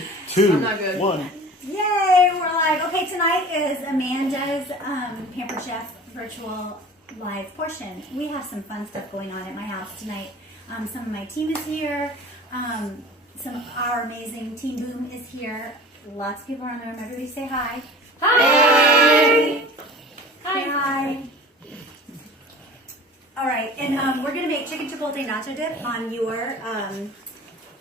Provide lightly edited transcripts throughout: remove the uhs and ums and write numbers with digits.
3, 2, 1. Yay, we're live. Okay, tonight is Amanda's Pampered Chef virtual live portion. We have some fun stuff going on at my house tonight. Some of my team is here. Some of our amazing Team Boom is here. Lots of people around the room. Everybody say hi. Hi! Hi! Hi! All right, and we're going to make chicken chipotle nacho dip on your,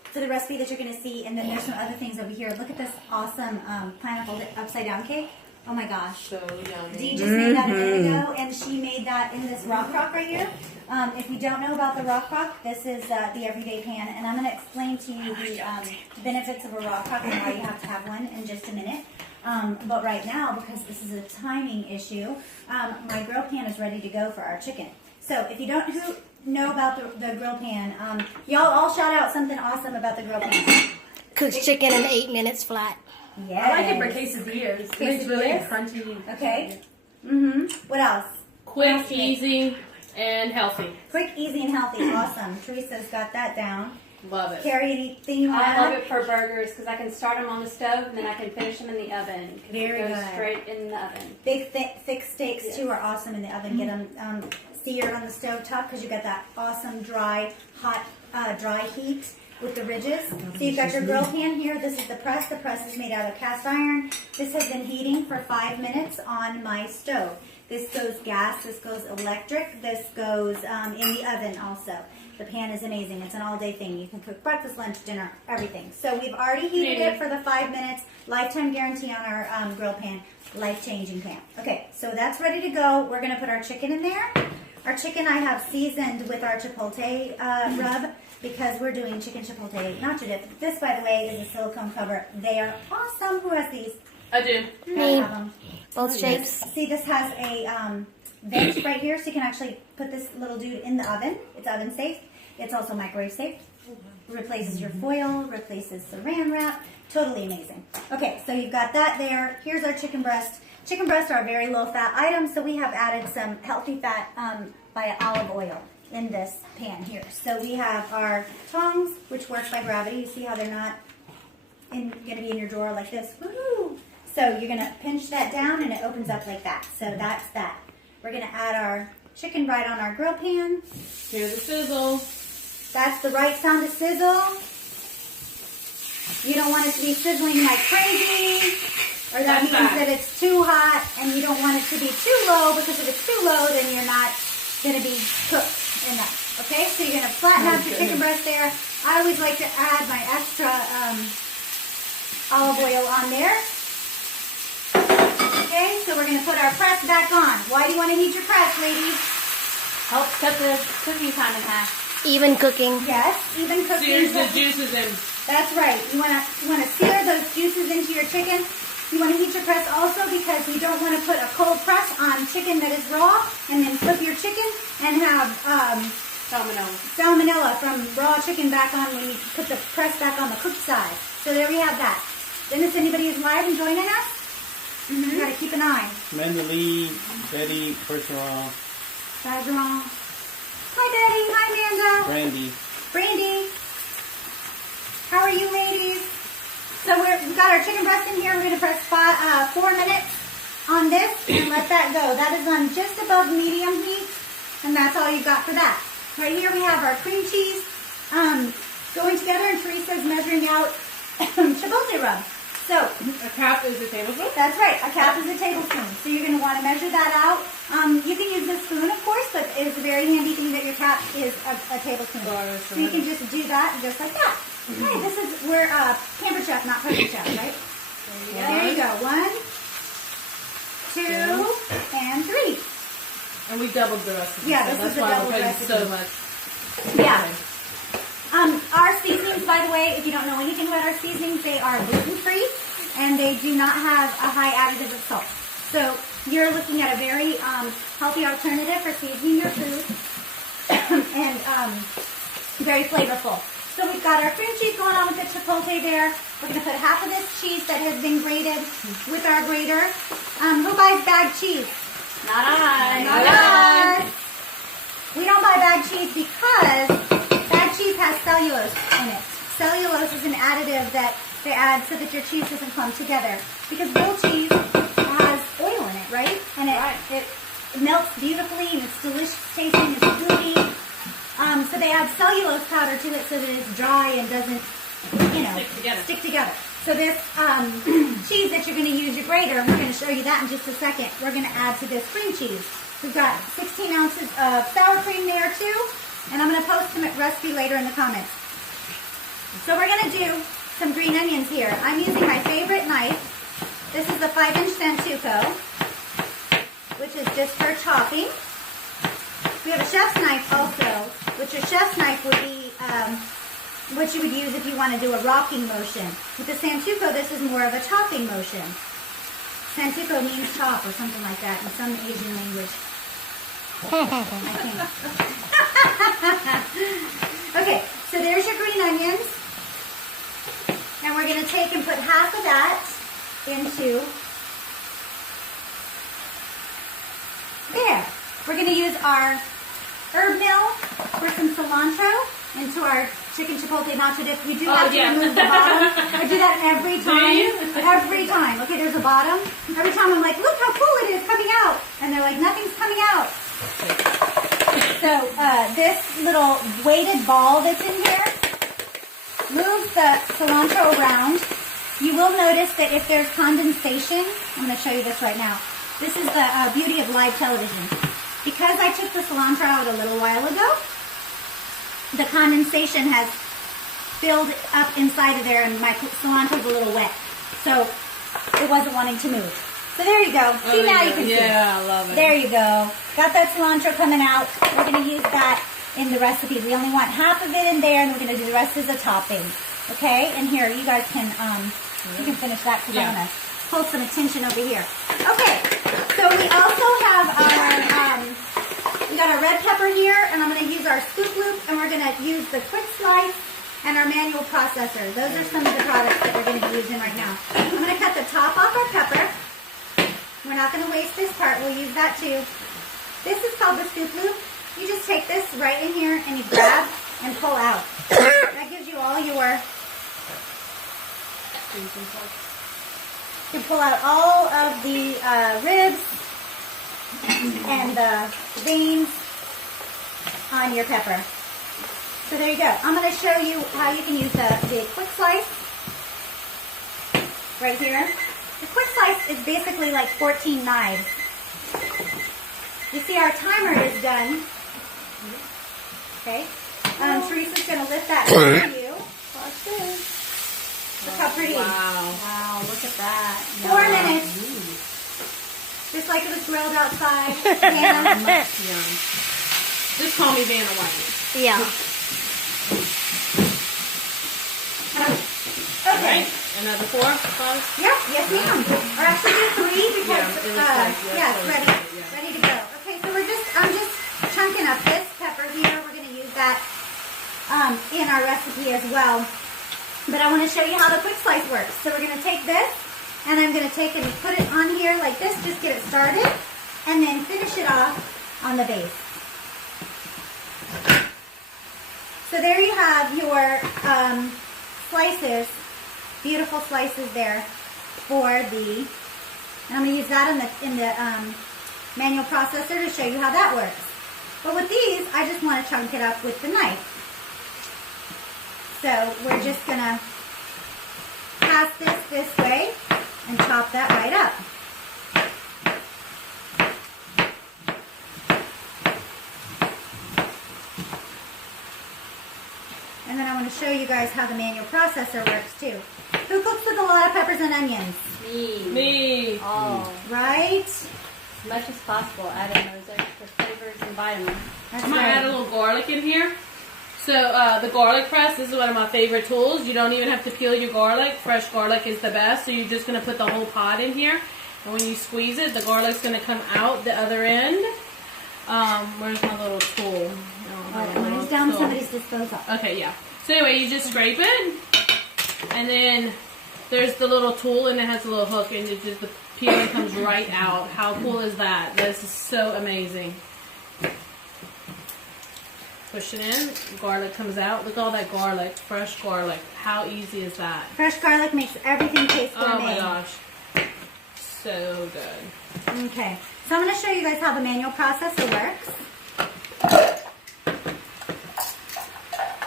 for the recipe that you're going to see, and then there's some other things over here. Look at this awesome pineapple upside down cake. Oh my gosh. So yummy. Dee just made that a minute ago, and she made that in this rock crock right here. If you don't know about the rock crock, this is the everyday pan, and I'm going to explain to you the benefits of a rock crock and why you have to have one in just a minute. But right now, because this is a timing issue, my grill pan is ready to go for our chicken. So if you don't know about the grill pan, y'all all shout out something awesome about the grill pan. Cooks chicken in 8 minutes flat. Yeah. I like it for quesadillas. It's really crunchy. Okay. What else? Quick, easy, and healthy. Quick, easy, and healthy. Awesome. Teresa's got that down. Love it. Carrie, anything you want to I add? love it for burgers because I can start them on the stove and then I can finish them in the oven. Very it goes good. straight in the oven. Big, thick steaks, Yes. too, are awesome in the oven. Get them seared on the stove top because you got that awesome dry, hot, dry heat with the ridges. So you've got your grill pan here. This is the press. The press is made out of cast iron. This has been heating for 5 minutes on my stove. This goes gas. This goes electric. This goes in the oven also. The pan is amazing. It's an all-day thing. You can cook breakfast, lunch, dinner, everything. So we've already heated it for the 5 minutes. Lifetime guarantee on our grill pan. Life-changing pan. Okay, so that's ready to go. We're going to put our chicken in there. Our chicken I have seasoned with our chipotle rub because we're doing chicken chipotle nacho dip. This, by the way, is a silicone cover. They are awesome. Who has these? I do. I have them. Both shapes. See, this has a vent right here, so you can actually put this little dude in the oven. It's oven safe. It's also microwave safe. Replaces your foil, replaces saran wrap. Totally amazing. Okay, so you've got that there. Here's our chicken breast. Chicken breasts are a very low-fat item, so we have added some healthy fat by olive oil in this pan here. So we have our tongs, which work by gravity. You see how they're not going to be in your drawer like this. Woo! So you're going to pinch that down, and it opens up like that. So that's that. We're going to add our chicken right on our grill pan. Here's the sizzle. That's the right sound to sizzle. You don't want it to be sizzling like crazy, or that means that it's too hot, and you don't want it to be too low, because if it's too low, then you're not going to be cooked enough. Okay, so you're going to flatten out your chicken breast there. I always like to add my extra olive oil on there. Okay, so we're going to put our press back on. Why do you want to heat your press, ladies? Help cut the cooking time in half. Even cooking. Yes, even cooking. Sears the juices in. That's right. You want to sear those juices into your chicken. You want to heat your press also because you don't want to put a cold press on chicken that is raw and then flip your chicken and have salmonella from raw chicken back on when you put the press back on the cooked side. So there we have that. Dennis, anybody who's live and joining us? You got to keep an eye. Amanda Lee, Betty, Bergeron, Bergeron. Hi, Betty. Hi, Amanda. Brandy. Brandy. How are you, ladies? So we've got our chicken breast in here. We're going to press 4 minutes on this and let that go. That is on just above medium heat, and that's all you've got for that. Right here we have our cream cheese going together, and Teresa's measuring out chipotle rub. So A cup is a tablespoon? that's right. A cup is a tablespoon. So you're going to want to measure that out. You can use the spoon, of course, but it's a very handy thing that your cup is a tablespoon. So you can just do that just like that. Okay, we're Pampered Chef, not Perfect Chef, right? There you go. 1, 2, and 3. And we doubled the recipe. Yeah, so this is a that's why doubled we're putting so recipe. much. Yeah. Our seasonings, by the way, if you don't know anything about our seasonings, they are gluten-free, and they do not have a high additive of salt. So you're looking at a very healthy alternative for seasoning your food, and very flavorful. So we've got our cream cheese going on with the chipotle there. We're going to put half of this cheese that has been grated with our grater. Who buys bagged cheese? Not I. Not us. We don't buy bagged cheese because bagged cheese has cellulose in it. Cellulose is an additive that they add so that your cheese doesn't clump together. Because real cheese has oil in it, right? And it melts beautifully and it's delicious tasting, it's gooey. So they add cellulose powder to it so that it's dry and doesn't, stick together. So this cheese that you're going to use your grater, and we're going to show you that in just a second, we're going to add to this cream cheese. We've got 16 ounces of sour cream there too, and I'm going to post the recipe later in the comments. So we're going to do some green onions here. I'm using my favorite knife. This is the 5-inch Santuco, which is just for chopping. We have a chef's knife also, which a chef's knife would be what you would use if you want to do a rocking motion. With the Santuco, this is more of a chopping motion. Santuco means chop or something like that in some Asian language. I think. Okay, so there's your green onions. And we're going to take and put half of that into there. We're going to use our herb mill for some cilantro into our chicken chipotle nacho dip. You do have to remove the bottom. I do that every time. Every time. Okay, there's a bottom. Every time I'm like, look how cool it is coming out. And they're like, nothing's coming out. So this little weighted ball that's in here moves the cilantro around. You will notice that if there's condensation, I'm going to show you this right now. This is the beauty of live television. Because I took the cilantro out a little while ago, the condensation has filled up inside of there and my cilantro's a little wet. So it wasn't wanting to move. So there you go. See, now you can see. Yeah, I love it. There you go. Got that cilantro coming out. We're going to use that in the recipe. We only want half of it in there and we're going to do the rest as a topping. Okay? And here, you guys can, you can finish that because I'm going to pull some attention over here. Okay. So we also have our, we got our red pepper here, and I'm going to use our scoop loop, and we're going to use the quick slice and our manual processor. Those are some of the products that we're going to be using right now. I'm going to cut the top off our pepper. We're not going to waste this part. We'll use that too. This is called the scoop loop. You just take this right in here, and you grab and pull out. That gives you all your... You can pull out all of the ribs and the veins on your pepper. So there you go. I'm going to show you how you can use the quick slice right here. The quick slice is basically like 14 knives. You see our timer is done. Okay. Teresa's going to lift that for you. Watch this. Look how pretty. Wow, look at that. 4 minutes. Just like it was grilled outside. Hannah. Yum. Just call me Vanna White. Yeah. Okay. Right? Another 4? 5? Yeah, yes ma'am. Or actually do 3 because, it's ready. Yeah. Ready to go. Okay, so I'm just chunking up this pepper here. We're going to use that in our recipe as well. But I want to show you how the quick slice works. So we're going to take this, and I'm going to take it and put it on here like this, just get it started, and then finish it off on the base. So there you have your slices, beautiful slices there for the, and I'm going to use that in the manual processor to show you how that works. But with these, I just want to chunk it up with the knife. So we're just going to pass this way and chop that right up. And then I want to show you guys how the manual processor works too. Who cooks with a lot of peppers and onions? Me. Oh, Right? as much as possible. Adding those extra flavors and vitamins. That's I'm going to add a little garlic in here. So the garlic press, this is one of my favorite tools. You don't even have to peel your garlic. Fresh garlic is the best. So you're just going to put the whole pot in here. And when you squeeze it, the garlic's going to come out the other end. Where's my little tool? Mine's down somebody's disposal. Okay, yeah. So anyway, you just scrape it. And then there's the little tool and it has a little hook and it just, the peeling comes right out. How cool is that? This is so amazing. push it in, garlic comes out. Look at all that garlic, fresh garlic. How easy is that? Fresh garlic makes everything taste gourmet. Oh my gosh. So good. Okay, so I'm going to show you guys how the manual processor works.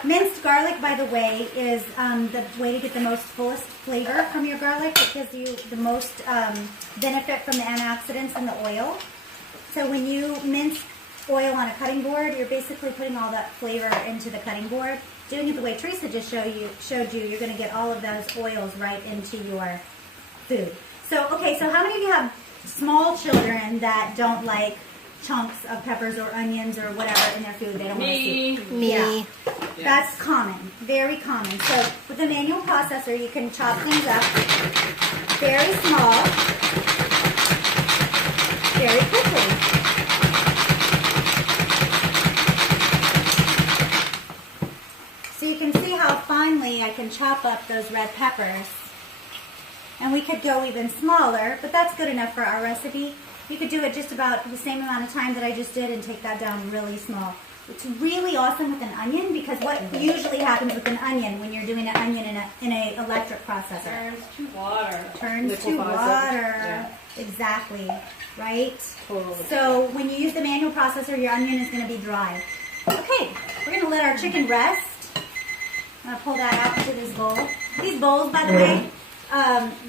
Minced garlic, by the way, is the way to get the most fullest flavor from your garlic. It gives you the most benefit from the antioxidants in the oil. So when you mince oil on a cutting board, you're basically putting all that flavor into the cutting board. Doing it the way Teresa just showed you, you're going to get all of those oils right into your food. So, okay, so how many of you have small children that don't like chunks of peppers or onions or whatever in their food? They don't want to see. Me. Yeah. That's common, very common. So with the manual processor, you can chop things up very small, very quickly. So you can see how finely I can chop up those red peppers. And we could go even smaller, but that's good enough for our recipe. You could do it just about the same amount of time that I just did and take that down really small. It's really awesome with an onion because what usually happens with an onion when you're doing an onion in a electric processor? Turns to water. Turns to water. Yeah. Exactly. Right? Totally. So when you use the manual processor, your onion is going to be dry. Okay, we're going to let our chicken rest. I'm going to pull that out into this bowl. These bowls, by the way,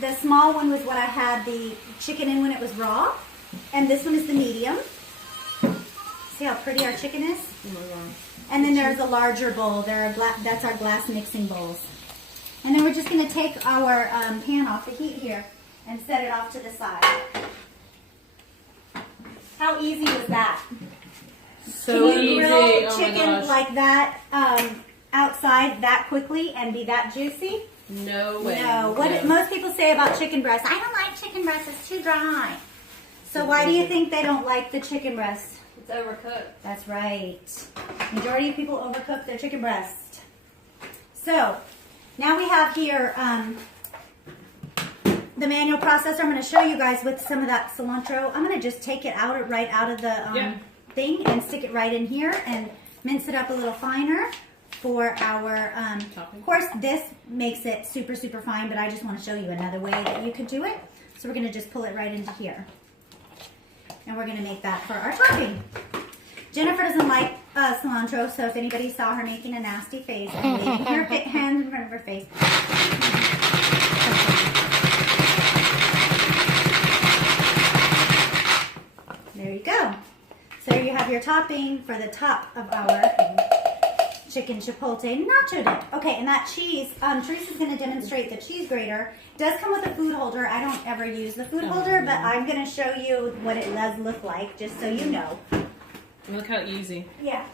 the small one was what I had the chicken in when it was raw. And this one is the medium. See how pretty our chicken is? And then there's a larger bowl. That's our glass mixing bowls. And then we're just going to take our pan off the heat here and set it off to the side. How easy was that? So Can you easy. grill Oh my chicken gosh. like that outside that quickly and be that juicy? No way. No. What did most people say about chicken breast? I don't like chicken breast. It's too dry. So why do you think they don't like the chicken breast? It's overcooked. That's right. Majority of people overcook their chicken breast. So now we have here the manual processor. I'm going to show you guys with some of that cilantro. I'm going to just take it right out of the thing and stick it right in here and mince it up a little finer for our, of course this makes it super, super fine, but I just want to show you another way that you could do it. So we're going to just pull it right into here. And we're going to make that for our topping. Jennifer doesn't like cilantro, so if anybody saw her making a nasty face, I'm waving her hand in front of her face. There you go. So there you have your topping for the top of our chicken chipotle nacho dip. Okay, and that cheese, Teresa's going to demonstrate the cheese grater. It does come with a food holder. I don't ever use the food holder, but I'm going to show you what it does look like, just so you know. Look how easy. Yeah.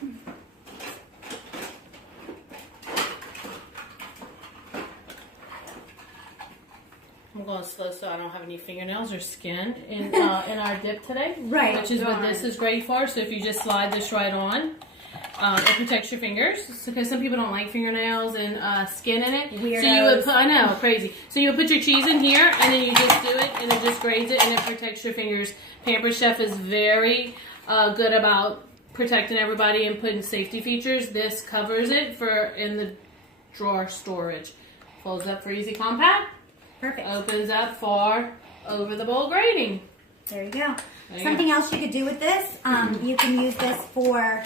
I'm going slow so I don't have any fingernails or skin in our dip today. Right. Which is what this is great for. So if you just slide this right on, it protects your fingers because some people don't like fingernails and skin in it. Weirdos. So you would put, I know, crazy. So you would put your cheese in here and then you just do it and it just grades it and it protects your fingers. Pampered Chef is very good about protecting everybody and putting safety features. This covers it for in the drawer storage. Folds up for easy compact. Perfect. Opens up for over the bowl grating. There you go. There you Something else you could do with this, you can use this for,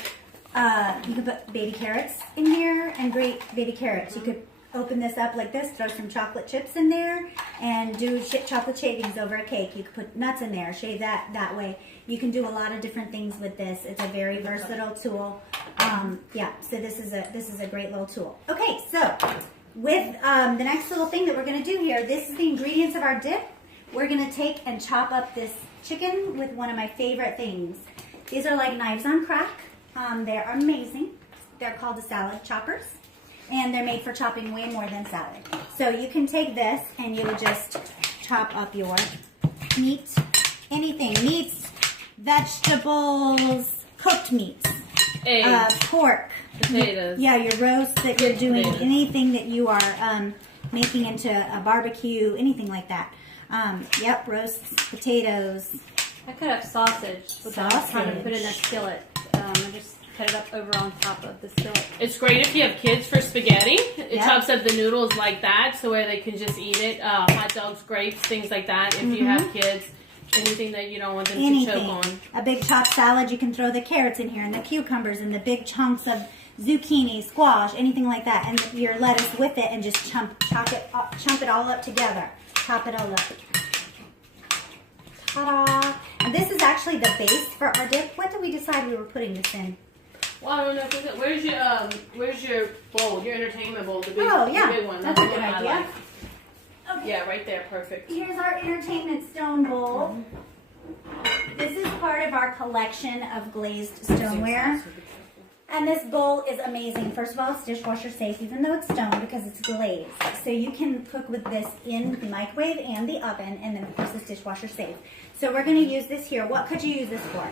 you could put baby carrots in here and grate baby carrots. You could open this up like this, throw some chocolate chips in there, and do chocolate shavings over a cake. You could put nuts in there, shave that way. You can do a lot of different things with this. It's a very versatile tool. Yeah, so this is a great little tool. Okay, so with the next little thing that we're going to do here, this is the ingredients of our dip. We're going to take and chop up this chicken with one of my favorite things. These are like knives on crack. They're amazing. They're called the salad choppers. And they're made for chopping way more than salad. So you can take this and you would just chop up your meat, anything, meats, vegetables, cooked meats, pork, Potatoes. yeah, your roast that you're doing, Potatoes. anything that you are making into a barbecue, anything like that. Yep, roasts, potatoes. I could have sausage, which I was trying to put in a skillet. cut it up over on top of the skillet. It's great if you have kids for spaghetti. It Yeah. chops up the noodles like that, so where they can just eat it. Hot dogs, grapes, things like that. If you have kids, anything that you don't want them to choke on. A big chopped salad, you can throw the carrots in here and the cucumbers and the big chunks of zucchini, squash, anything like that, and your lettuce with it, and just chump it all up together. Chop it all up. Ta-da! And this is actually the base for our dip. What did we decide we were putting this in? Well, I don't know. Where's your bowl? Your entertainment bowl? The big, Oh, yeah. the big one. That's a the good one I idea. like. Okay. Yeah, right there. Perfect. Here's our entertainment stone bowl. This is part of our collection of glazed stoneware. And this bowl is amazing. First of all, it's dishwasher safe, even though it's stone, because it's glazed. So you can cook with this in the microwave and the oven, and then of course it's dishwasher safe. So we're going to use this here. What could you use this for?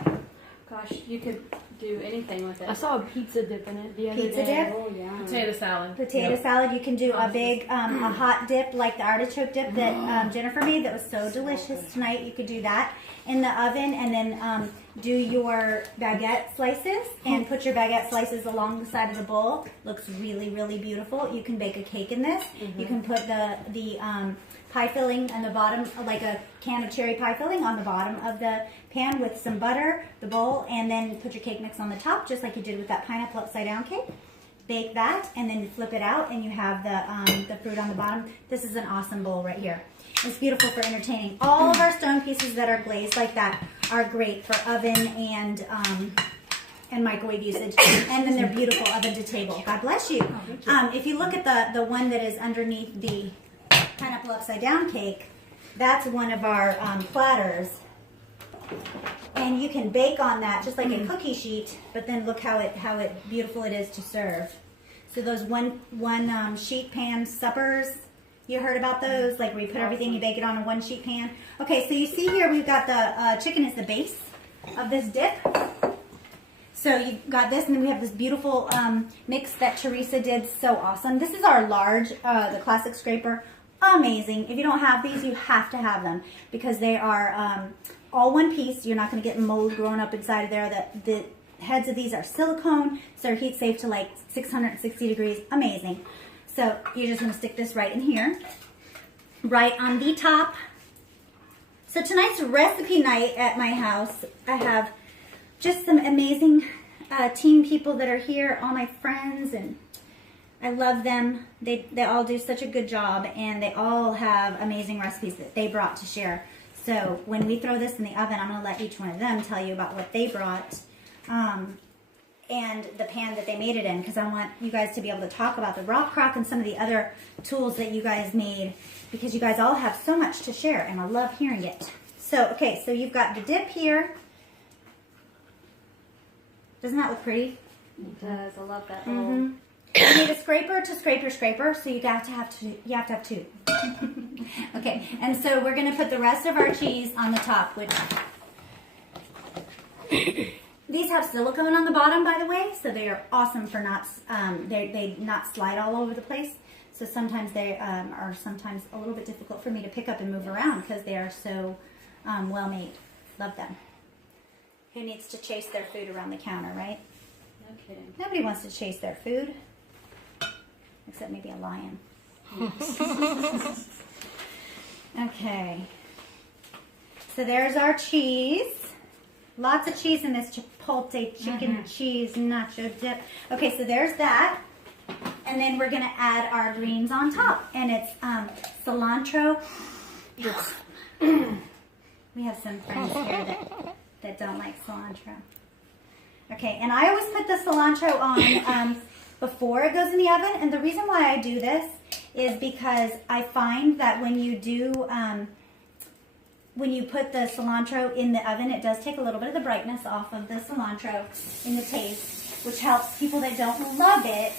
Gosh, you could do anything with it. I saw a pizza dip in it the other Pizza day. dip? Oh, yeah. Potato salad. Potato salad. You can do a big, a hot dip like the artichoke dip that Jennifer made. That was so delicious tonight. You could do that in the oven, and then do your baguette slices and put your baguette slices along the side of the bowl. Looks really, really beautiful. You can bake a cake in this. You can put the pie filling on the bottom, like a can of cherry pie filling on the bottom of the pan with some butter, the bowl, and then put your cake mix on the top, just like you did with that pineapple upside down cake. Bake that, and then you flip it out, and you have the fruit on the bottom. This is an awesome bowl right here. It's beautiful for entertaining. All of our stone pieces that are glazed like that are great for oven and microwave usage, and then they're beautiful oven to table. God bless you. If you look at the one that is underneath the pineapple upside down cake, that's one of our platters, and you can bake on that just like a cookie sheet. But then look how beautiful it is to serve. So those one sheet pan suppers, you heard about those? Like where you put everything, you bake it on a one sheet pan. Okay, so you see here we've got the chicken as the base of this dip. So you've got this, and then we have this beautiful mix that Teresa did. So awesome. This is our large, the classic scraper. Amazing. If you don't have these, you have to have them because they are all one piece. You're not going to get mold growing up inside of there. The heads of these are silicone, so they're heat safe to like 660 degrees. Amazing. So you're just going to stick this right in here, right on the top. So tonight's recipe night at my house, I have just some amazing team people that are here, all my friends, and I love them. They all do such a good job, and they all have amazing recipes that they brought to share. So when we throw this in the oven, I'm going to let each one of them tell you about what they brought and the pan that they made it in, because I want you guys to be able to talk about the rock crock and some of the other tools that you guys made, because you guys all have so much to share, and I love hearing it. So, okay, so you've got the dip here. Doesn't that look pretty? It does. I love that You need a scraper to scrape your scraper, so you have to have two. Okay, and so we're going to put the rest of our cheese on the top, which these have silicone on the bottom, by the way, so they are awesome for not they not slide all over the place. So sometimes they are sometimes a little bit difficult for me to pick up and move around because they are so well made. Love them. Who needs to chase their food around the counter, right? No kidding. Nobody wants to chase their food, except maybe a lion. Okay. So there's our cheese. Lots of cheese in this chipotle chicken cheese nacho dip. Okay, so there's that. And then we're going to add our greens on top. And it's cilantro. We have some friends here that don't like cilantro. Okay, and I always put the cilantro on before it goes in the oven. And the reason why I do this is because I find that when you do, when you put the cilantro in the oven, it does take a little bit of the brightness off of the cilantro in the taste, which helps people that don't love it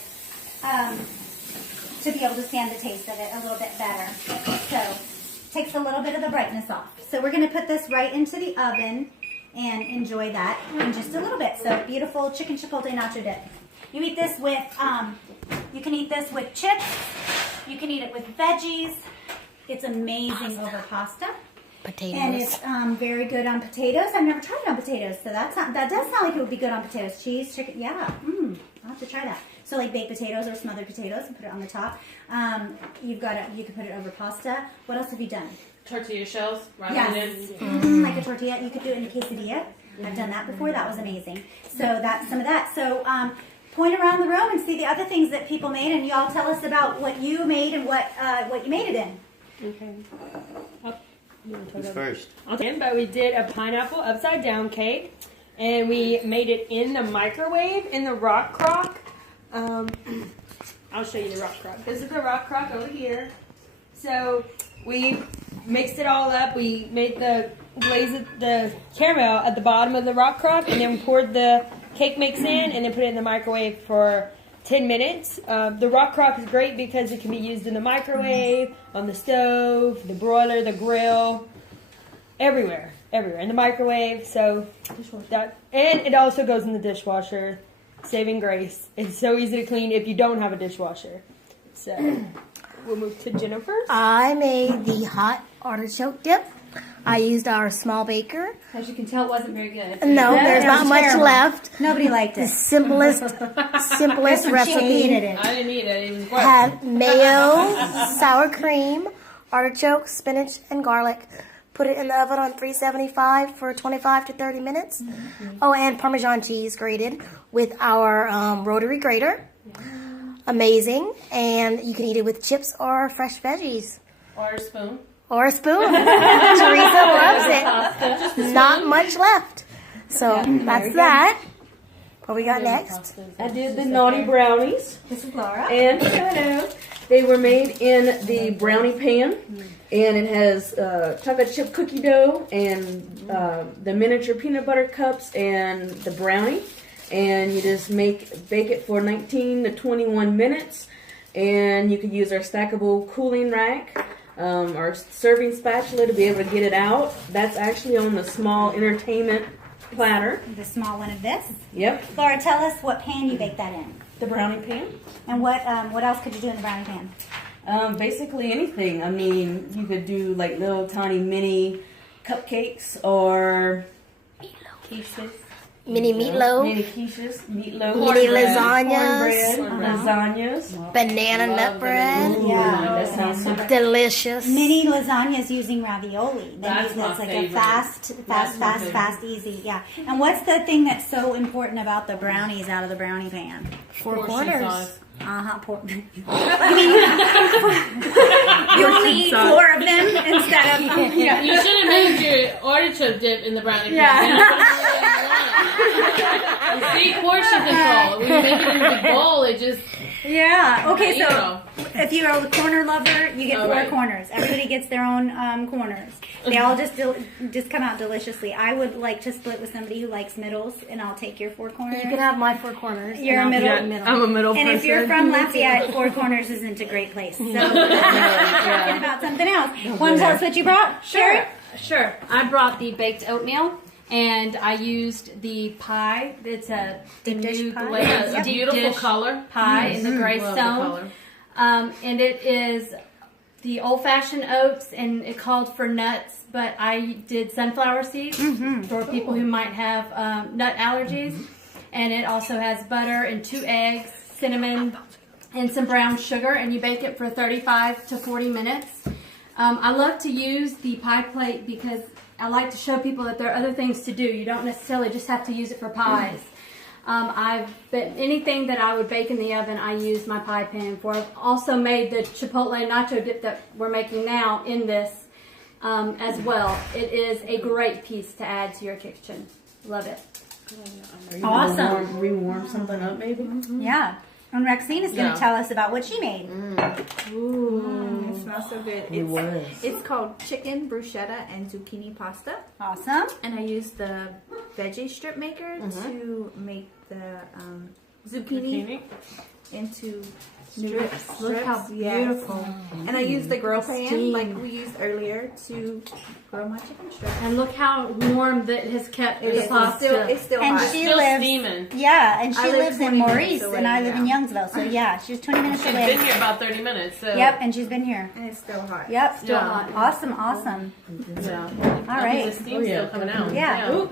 to be able to stand the taste of it a little bit better. So takes a little bit of the brightness off. So we're going to put this right into the oven and enjoy that in just a little bit. So beautiful chicken chipotle nacho dip. You eat this with, you can eat this with chips. You can eat it with veggies. It's amazing over pasta. potatoes. And it's very good on potatoes. I've never tried it on potatoes, so that does sound like it would be good on potatoes. Cheese, chicken, yeah. I'll have to try that. So like baked potatoes or smothered potatoes and put it on the top. You could put it over pasta. What else have you done? Tortilla shells, rice Yes, like a tortilla. You could do it in a quesadilla. I've done that before. That was amazing. So that's some of that. So point around the room and see the other things that people made, and y'all tell us about what you made and what you made it in. Okay. Who's first? But we did a pineapple upside down cake, and we made it in the microwave in the rock crock. I'll show you the rock crock. This is the rock crock over here. So we mixed it all up. We made the caramel at the bottom of the rock crock, and then we poured the cake mix in, and then put it in the microwave for 10 minutes. The rock crock is great because it can be used in the microwave, on the stove, the broiler, the grill, everywhere in the microwave. So that, and it also goes in the dishwasher. Saving grace. It's so easy to clean if you don't have a dishwasher. So we'll move to Jennifer. I made the hot artichoke dip. I used our small baker. As you can tell, it wasn't very good. No, there's not much terrible. left. Nobody liked The it. simplest She hated recipe. it. I didn't eat it. It was gross. Have mayo, sour cream, artichoke, spinach, and garlic. Put it in the oven on 375 for 25 to 30 minutes. Oh, and Parmesan cheese grated with our rotary grater. Amazing. And you can eat it with chips or fresh veggies. Or a spoon. Or a spoon. Teresa loves it. Not much left. So that's that. What we got next? I did the naughty brownies, This is Laura. and hello, they were made in the brownie pan, and it has chocolate chip cookie dough and the miniature peanut butter cups and the brownie, and you just bake it for 19 to 21 minutes, and you could use our stackable cooling rack. Our serving spatula to be able to get it out. That's actually on the small entertainment platter. The small one of this. Yep, Laura, tell us what pan you baked that in. the brownie pan. And what else could you do in the brownie pan? Basically anything. I mean, you could do like little tiny mini cupcakes or quiches. Mini meatloaf, Mini quiches, meatloaf, mini cornbread, lasagnas, lasagnas. banana nut bread. Yeah. That sounds so good. Delicious. Mini lasagnas using ravioli. That's my like favorite. a fast, easy. Yeah. And what's the thing that's so important about the brownies out of the brownie pan? Four Portion corners. size. Pork. You only eat 4 of them instead of You should have made your artichoke dip in the brownie pan. See, portion control. When you make it in a big bowl, it just Yeah. Okay, You so know. if you're a corner lover, you get All 4 right. corners. Everybody gets their own corners. They all just come out deliciously. I would like to split with somebody who likes middles, and I'll take your 4 corners. You can have my 4 corners. You're and a I'll middle. do the I'm a middle And if you're from Lafayette, 4 corners isn't a great place. So talking about something else. Want to tell us what you brought? Sherry? Sure. I brought the baked oatmeal, and I used the pie. It's a Deep dish new pie? it's a deep beautiful dish color. pie in the gray Love the stone. color. And it is the old-fashioned oats, and it called for nuts, but I did sunflower seeds for people who might have nut allergies. And it also has butter and 2 eggs, cinnamon, and some brown sugar, and you bake it for 35 to 40 minutes. I love to use the pie plate because I like to show people that there are other things to do. You don't necessarily just have to use it for pies. Anything that I would bake in the oven, I use my pie pan for. I've also made the chipotle nacho dip that we're making now in this as well. It is a great piece to add to your kitchen. Love it. Awesome. Rewarm something up maybe? Yeah. And Rexine is going to Yeah. tell us about what she made. It smells so good. It was. It's called chicken bruschetta and zucchini pasta. Awesome. And I used the veggie strip maker to make the zucchini into strips. Look how beautiful. And I used the grill pan Steam. like we used earlier to grill my chicken strips. And look how warm that has kept the pasta. It's still And hot. she Still lives, steaming. yeah, and I she live lives in 20 minutes Maurice, away, and I live in yeah. Youngsville. So yeah, she's 20 minutes She's away. been here about 30 minutes. So Yep, and she's been here. And it's still hot. Yep, Still Yeah. hot. awesome, awesome. Yeah. All right. The steam's still coming out. Yeah.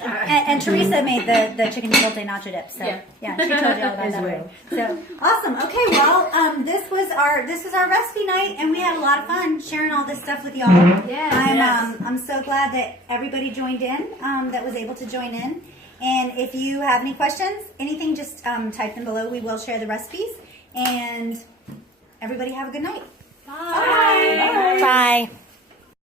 And Teresa made the chicken chipotle nacho dip. So Yeah. she told you all about that. Right? So awesome. Okay, well, this was our recipe night, and we had a lot of fun sharing all this stuff with y'all. I'm so glad that everybody joined in, that was able to join in. And if you have any questions, anything, just type them below. We will share the recipes. And everybody have a good night. Bye.